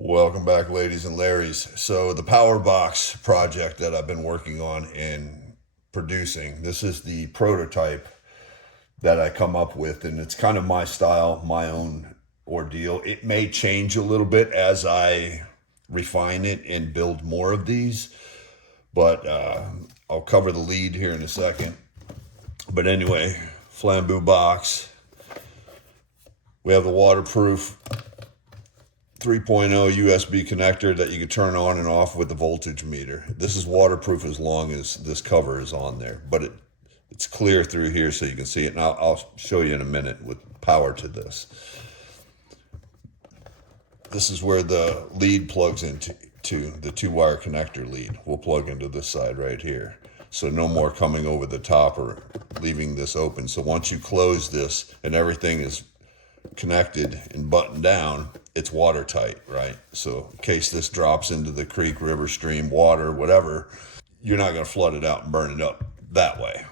Welcome back, ladies and Larrys. So the power box project that I've been working on and producing, this is the prototype that I come up with, and it's kind of my style, my own ordeal. It may change a little bit as I refine it and build more of these, but I'll cover the lead here in a second. But anyway, flambeau box. We have the waterproof 3.0 USB connector that you can turn on and off with the voltage meter. This is waterproof as long as this cover is on there, but it's clear through here so you can see it. And I'll show you in a minute with power to this. This is where the lead plugs into the 2-wire connector lead. We'll plug into this side right here. So no more coming over the top or leaving this open. So once you close this and everything is connected and buttoned down, it's watertight, right? So in case this drops into the creek, river, stream, water, whatever, you're not going to flood it out and burn it up that way.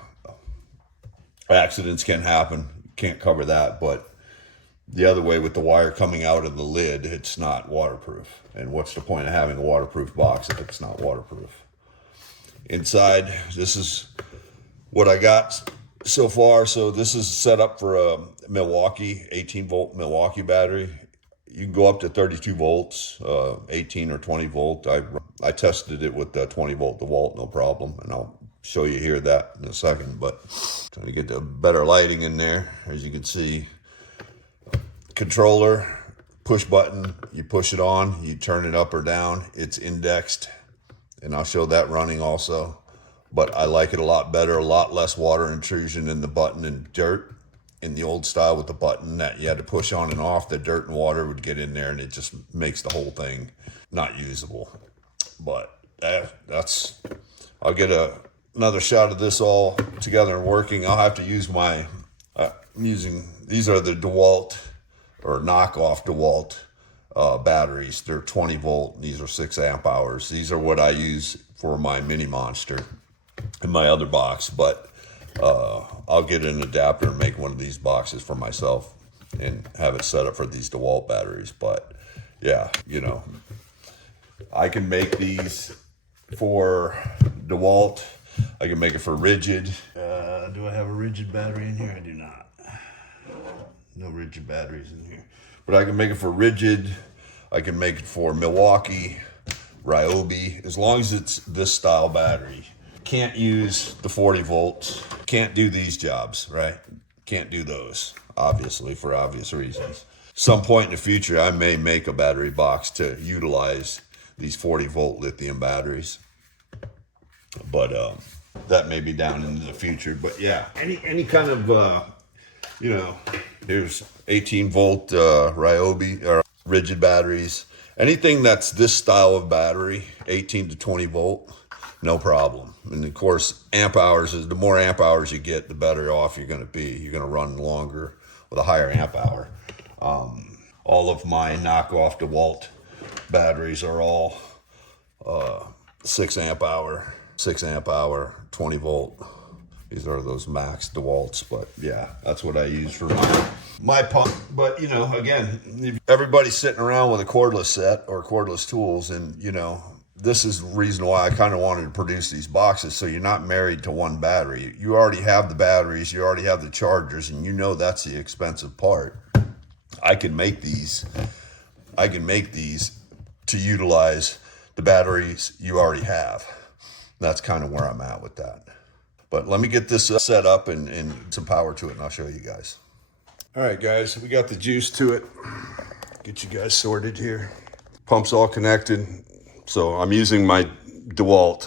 Accidents can happen, can't cover that, but the other way with the wire coming out of the lid, it's not waterproof. And what's the point of having a waterproof box if it's not waterproof? Inside, this is what I got so far. So this is set up for a Milwaukee 18-volt Milwaukee battery. You can go up to 32 volts, 18 or 20 volt. I tested it with the 20 volt DeWalt, no problem, and I'll show you here that in a second. But trying to get the better lighting in there, as you can see. Controller, push button, you push it on, you turn it up or down. It's indexed, and I'll show that running also. But I like it a lot better, a lot less water intrusion in the button and dirt. In the old style with the button that you had to push on and off, the dirt and water would get in there and it just makes the whole thing not usable. But that's, I'll get another shot of this all together and working. I'll have to use my, these are the DeWalt or knockoff DeWalt batteries. They're 20 volt, these are 6 amp hours. These are what I use for my mini monster in my other box, but I'll get an adapter and make one of these boxes for myself and have it set up for these DeWalt batteries. But yeah, you know, I can make these for DeWalt. I can make it for rigid. Do I have a rigid battery in here? I do not. No rigid batteries in here. But I can make it for rigid. I can make it for Milwaukee, Ryobi, as long as it's this style battery. Can't use the 40 volts. Can't do these jobs, right? Can't do those, obviously, for obvious reasons. Some point in the future, I may make a battery box to utilize these 40 volt lithium batteries. But that may be down into the future. But yeah, any kind of, you know, here's 18 volt Ryobi or rigid batteries. Anything that's this style of battery, 18 to 20 volt, no problem. And of course, amp hours is the more amp hours you get, the better off you're going to be. You're going to run longer with a higher amp hour. All of my knockoff DeWalt batteries are all 6 amp hour, 20 volt. These are those max DeWalts, but yeah, that's what I use for my pump. But you know, again, everybody's sitting around with a cordless set or cordless tools, and you know, this is the reason why I kind of wanted to produce these boxes, so you're not married to one battery. You already have the batteries, you already have the chargers, and you know that's the expensive part. I can make these to utilize the batteries you already have. That's kind of where I'm at with that. But let me get this set up and some power to it, and I'll show you guys. All right, guys, we got the juice to it. Get you guys sorted here. Pump's all connected. So I'm using my DeWalt.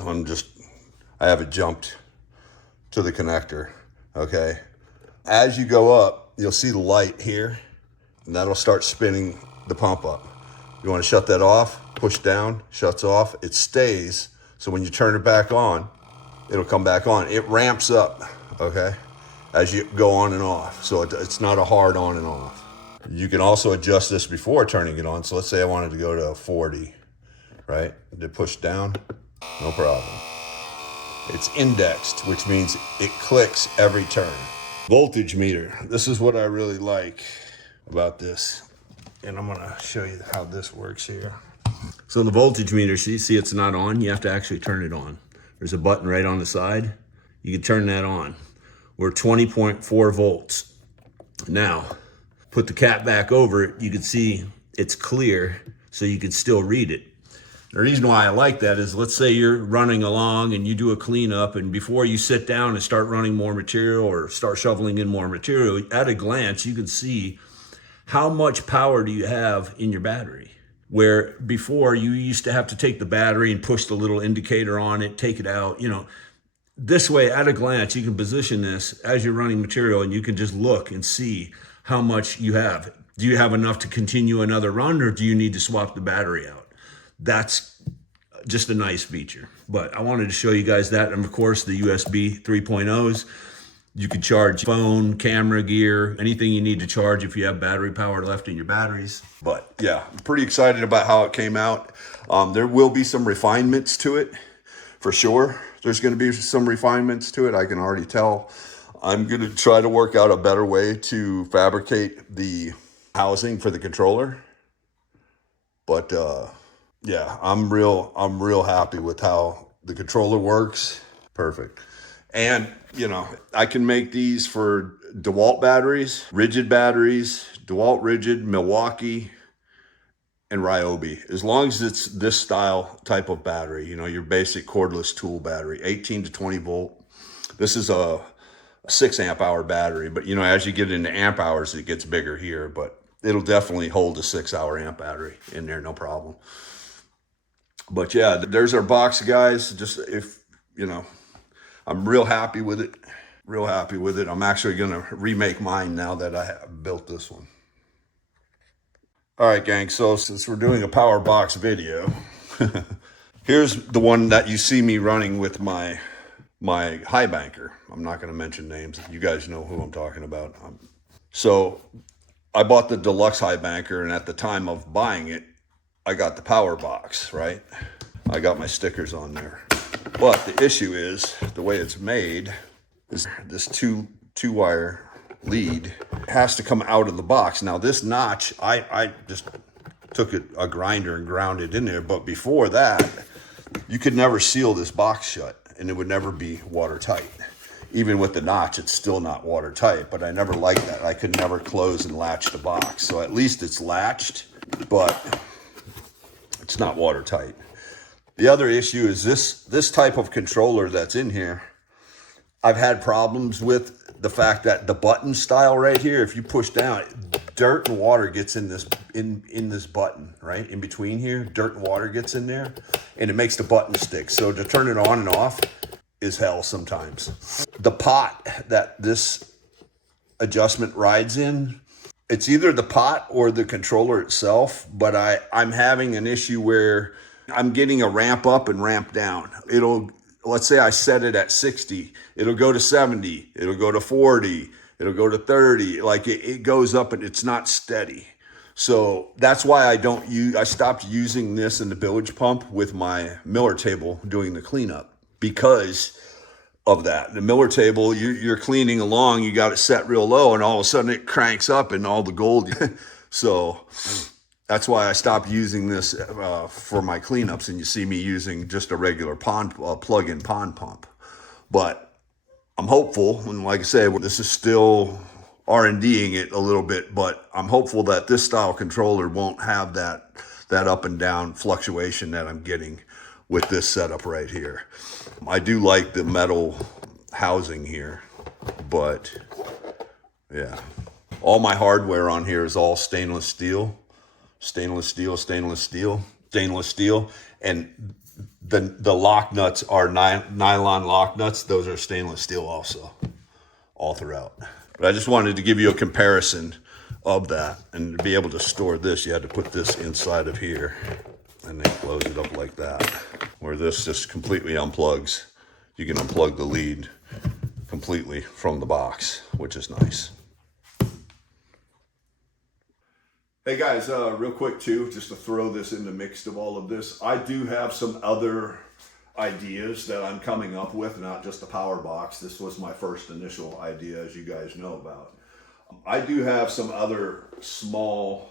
I have it jumped to the connector, okay? As you go up, you'll see the light here, and that'll start spinning the pump up. You want to shut that off, push down, shuts off, it stays. So when you turn it back on, it'll come back on. It ramps up, okay, as you go on and off. So it's not a hard on and off. You can also adjust this before turning it on. So let's say I wanted to go to 40, right? To push down, no problem. It's indexed, which means it clicks every turn. Voltage meter. This is what I really like about this. And I'm gonna show you how this works here. So the voltage meter, see it's not on. You have to actually turn it on. There's a button right on the side. You can turn that on. We're 20.4 volts. Now, put the cap back over it. You can see it's clear, so you can still read it. The reason why I like that is, let's say you're running along and you do a cleanup, and before you sit down and start running more material or start shoveling in more material, at a glance, you can see how much power do you have in your battery. Where before you used to have to take the battery and push the little indicator on it, take it out, This way, at a glance, you can position this as you're running material, and you can just look and see how much you have. Do you have enough to continue another run, or do you need to swap the battery out? That's just a nice feature. But I wanted to show you guys that. And of course, the USB 3.0s. You can charge phone, camera gear, anything you need to charge if you have battery power left in your batteries. But yeah, I'm pretty excited about how it came out. There will be some refinements to it, for sure. There's going to be some refinements to it. I can already tell. I'm going to try to work out a better way to fabricate the housing for the controller. But yeah, I'm real happy with how the controller works. Perfect. And, I can make these for DeWalt batteries, DeWalt rigid, Milwaukee, and Ryobi. As long as it's this style type of battery, your basic cordless tool battery, 18 to 20 volt. This is a 6 amp hour battery, but as you get into amp hours, it gets bigger here, but it'll definitely hold a 6 hour amp battery in there, no problem. But yeah, there's our box, guys. Just I'm real happy with it. I'm actually going to remake mine now that I have built this one. All right, gang. So since we're doing a power box video, here's the one that you see me running with my high banker. I'm not going to mention names. You guys know who I'm talking about. So I bought the deluxe high banker, and at the time of buying it, I got the power box, right? I got my stickers on there. But the issue is, the way it's made is this two wire lead has to come out of the box. Now this notch, I just took a grinder and ground it in there. But before that, you could never seal this box shut, and it would never be watertight. Even with the notch, it's still not watertight. But I never liked that. I could never close and latch the box. So at least it's latched, but it's not watertight. The other issue is this type of controller that's in here. I've had problems with the fact that the button style right here, if you push down, dirt and water gets in this button, right? In between here, dirt and water gets in there, and it makes the button stick. So to turn it on and off is hell sometimes. The pot that this adjustment rides in, it's either the pot or the controller itself, but I'm having an issue where I'm getting a ramp up and ramp down. Let's say I set it at 60, it'll go to 70, it'll go to 40, it'll go to 30. Like it goes up and it's not steady. So that's why I stopped using this in the bilge pump with my Miller table doing the cleanup, because of that. The Miller table, you're cleaning along, you got it set real low, and all of a sudden it cranks up and all the gold. So that's why I stopped using this for my cleanups, and you see me using just a regular plug-in pond pump. But I'm hopeful, and like I said, this is still R&Ding it a little bit, but I'm hopeful that this style controller won't have that up and down fluctuation that I'm getting with this setup right here. I do like the metal housing here, but yeah. All my hardware on here is all stainless steel. Stainless steel, and the lock nuts are nylon lock nuts. Those are stainless steel also, all throughout. But I just wanted to give you a comparison of that. And to be able to store this, you had to put this inside of here and then close it up like that. Where this just completely unplugs. You can unplug the lead completely from the box, which is nice. Hey guys, real quick too, just to throw this in the mix of all of this, I do have some other ideas that I'm coming up with, not just the power box. This was my first initial idea, as you guys know about. I do have some other small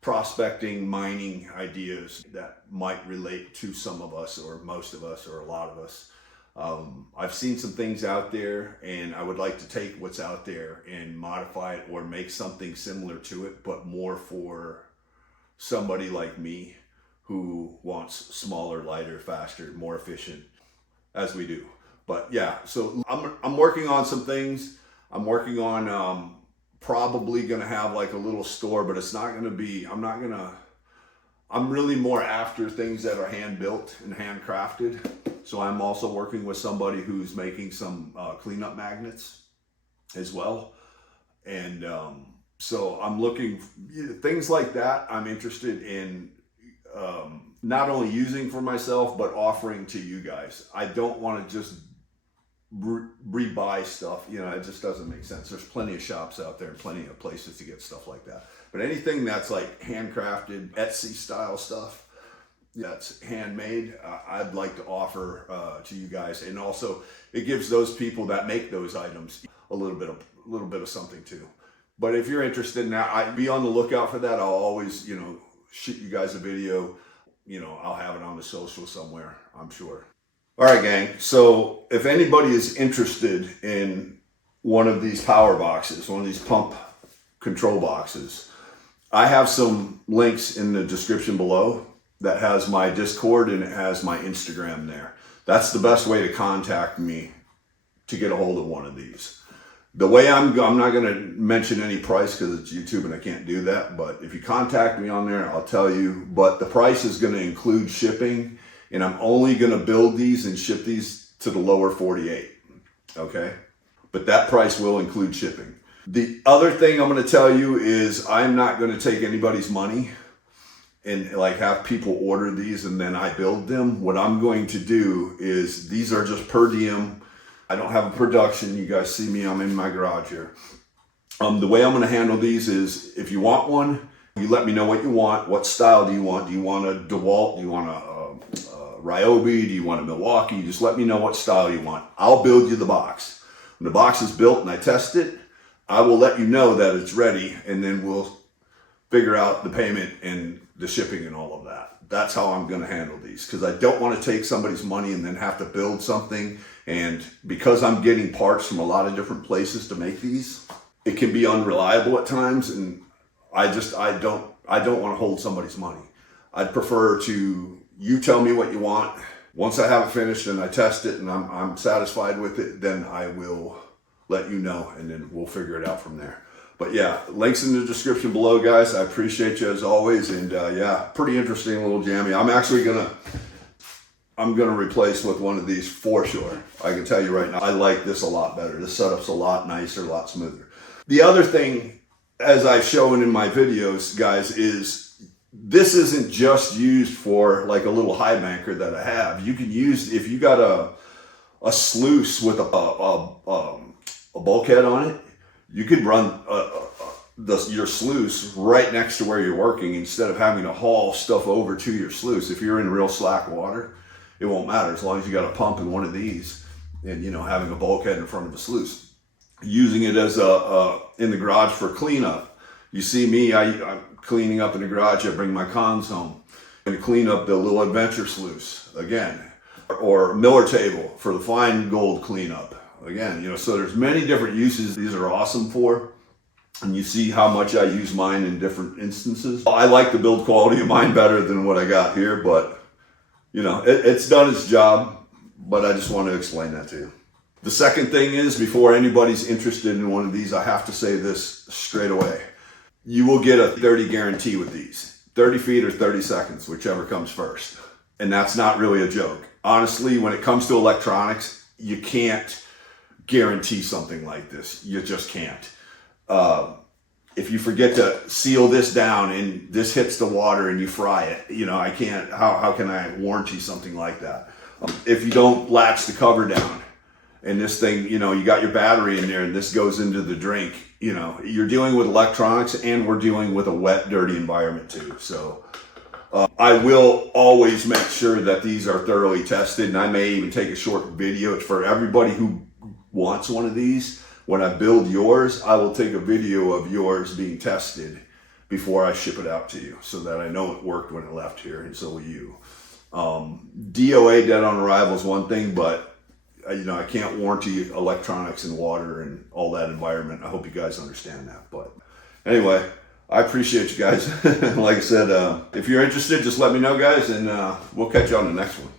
prospecting, mining ideas that might relate to some of us, or most of us, or a lot of us. I've seen some things out there, and I would like to take what's out there and modify it or make something similar to it, but more for somebody like me who wants smaller, lighter, faster, more efficient, as we do. But yeah, so I'm working on some things. I'm working on probably gonna have like a little store, but it's not gonna be, I'm really more after things that are hand built and handcrafted. So I'm also working with somebody who's making some cleanup magnets as well. And so I'm looking, things like that I'm interested in not only using for myself, but offering to you guys. I don't want to just rebuy stuff. You know, it just doesn't make sense. There's plenty of shops out there and plenty of places to get stuff like that. But anything that's like handcrafted, Etsy style stuff, that's handmade, I'd like to offer to you guys. And also it gives those people that make those items a little bit of something too. But if you're interested in that, I'd be on the lookout for that. I'll always, you know, shoot you guys a video. You know, I'll have it on the social somewhere, I'm sure. All right, gang. So if anybody is interested in one of these power boxes, one of these pump control boxes, I have some links in the description below that has my Discord and it has my Instagram there. That's the best way to contact me to get a hold of one of these. The way I'm not going to mention any price because it's YouTube and I can't do that. But if you contact me on there, I'll tell you. But the price is going to include shipping, and I'm only going to build these and ship these to the lower 48. Okay? But that price will include shipping. The other thing I'm going to tell you is I'm not going to take anybody's money and like have people order these and then I build them. What I'm going to do is these are just per diem. I don't have a production. You guys see me, I'm in my garage here. The way I'm going to handle these is if you want one, you let me know what you want. What style do you want? Do you want a DeWalt? Do you want a Ryobi? Do you want a Milwaukee? Just let me know what style you want. I'll build you the box. When the box is built and I test it, I will let you know that it's ready, and then we'll figure out the payment and the shipping and all of that. That's how I'm going to handle these, because I don't want to take somebody's money and then have to build something. And because I'm getting parts from a lot of different places to make these, it can be unreliable at times, and I don't want to hold somebody's money. I'd prefer to, you tell me what you want. Once I have it finished and I test it and I'm satisfied with it, then I will let you know, and then we'll figure it out from there. But yeah, links in the description below, guys. I appreciate you as always. And yeah, pretty interesting little jammy. I'm gonna replace with one of these for sure. I can tell you right now, I like this a lot better. This setup's a lot nicer, a lot smoother. The other thing, as I've shown in my videos, guys, is this isn't just used for like a little high banker that I have. You can use, if you got a sluice with a bulkhead on it, you could run your sluice right next to where you're working instead of having to haul stuff over to your sluice. If you're in real slack water, it won't matter as long as you got a pump in one of these and, you know, having a bulkhead in front of a sluice. Using it as in the garage for cleanup. You see me, I'm cleaning up in the garage. I bring my cons home and clean up the little adventure sluice again, or Miller table for the fine gold cleanup. Again, you know, so there's many different uses these are awesome for. And you see how much I use mine in different instances. I like the build quality of mine better than what I got here, but you know, it's done its job, but I just want to explain that to you. The second thing is, before anybody's interested in one of these, I have to say this straight away. You will get a 30 guarantee with these. 30 feet or 30 seconds, whichever comes first. And that's not really a joke. Honestly, when it comes to electronics, you can't guarantee something like this. You just can't. if you forget to seal this down and this hits the water and you fry it, you know, I can't, how can I warranty something like that? If you don't latch the cover down and this thing, you know, you got your battery in there and this goes into the drink, you know, you're dealing with electronics and we're dealing with a wet, dirty environment too. So I will always make sure that these are thoroughly tested, and I may even take a short video for everybody who wants one of these. When I build yours, I will take a video of yours being tested before I ship it out to you so that I know it worked when it left here, and so will you. DOA, dead on arrival, is one thing, but you know, I can't warranty electronics and water and all that environment. I hope you guys understand that. But anyway, I appreciate you guys. Like I said, if you're interested, just let me know, guys, and we'll catch you on the next one.